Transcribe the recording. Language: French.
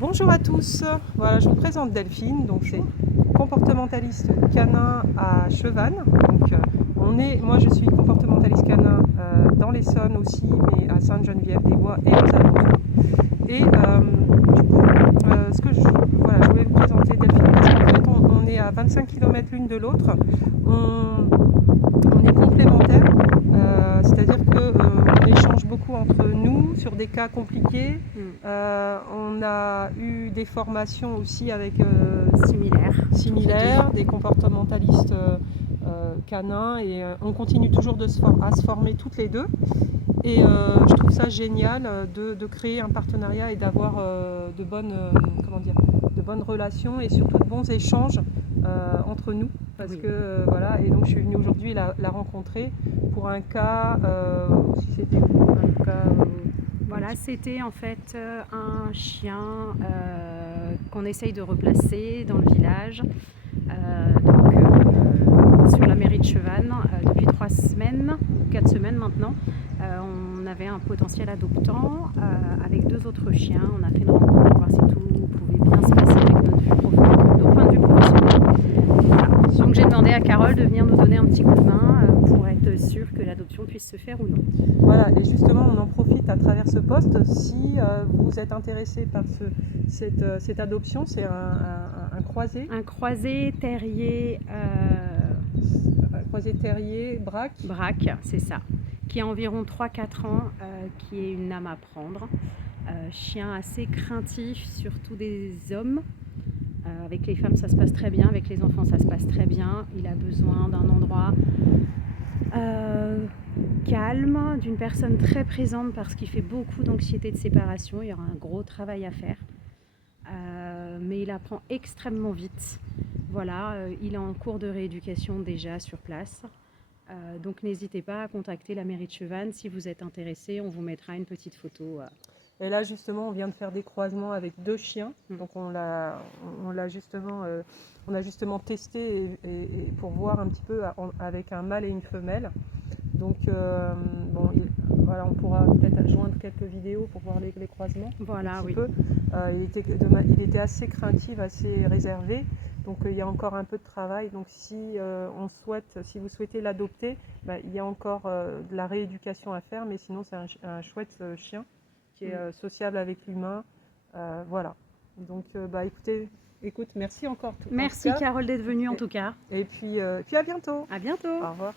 Bonjour à tous, voilà, je vous présente Delphine, donc c'est comportementaliste canin à Chevannes. Donc, moi je suis comportementaliste canin dans l'Essonne aussi, mais à Sainte-Geneviève-des-Bois et aux alentours. Et voilà, je voulais vous présenter Delphine parce qu'en fait on est à 25 km l'une de l'autre, on est complémentaires, c'est-à-dire qu'on échange beaucoup entre nous sur des cas compliqués. On a eu des formations aussi avec similaires, des comportementalistes canins, et on continue toujours à se former toutes les deux. Et je trouve ça génial de créer un partenariat et d'avoir de bonnes relations et surtout de bons échanges entre nous. Parce que voilà, et donc je suis venue aujourd'hui la rencontrer pour un cas, si c'était un cas. Voilà, c'était en fait un chien qu'on essaye de replacer dans le village, sur la mairie de Chevannes, depuis 3 semaines, 4 semaines maintenant. On avait un potentiel adoptant avec 2 autres chiens. On a fait une rencontre pour voir si tout pouvait bien se passer avec notre point de vue professionnel. Voilà. Donc j'ai demandé à Carole de venir nous donner un petit coup de main pour être sûre que l'adoption puisse se faire ou non. Voilà, et justement on en profite à travers ce poste. Si vous êtes intéressé par cette adoption, c'est un croisé. Un croisé terrier. Croisé terrier, braque. Braque, c'est ça. Qui a environ 3-4 ans, qui est une âme à prendre. Chien assez craintif, surtout des hommes. Avec les femmes ça se passe très bien, avec les enfants ça se passe très bien. Il a besoin d'un endroit calme, d'une personne très présente parce qu'il fait beaucoup d'anxiété de séparation. Il y aura un gros travail à faire. Mais il apprend extrêmement vite. Voilà, il est en cours de rééducation déjà sur place. Donc n'hésitez pas à contacter la mairie de Chevannes si vous êtes intéressé. On vous mettra une petite photo. Et là justement on vient de faire des croisements avec 2 chiens. Donc on a justement testé et pour voir un petit peu avec un mâle et une femelle. Donc voilà, on pourra peut-être joindre quelques vidéos pour voir les croisements. Voilà, oui. Il était assez craintif, assez réservé. Donc il y a encore un peu de travail. Donc si vous souhaitez l'adopter, il y a encore de la rééducation à faire. Mais sinon c'est un chouette chien qui est sociable avec l'humain. Voilà. Donc écoute, merci encore. Merci Carole d'être venue en tout cas. Et puis à bientôt. À bientôt. Au revoir.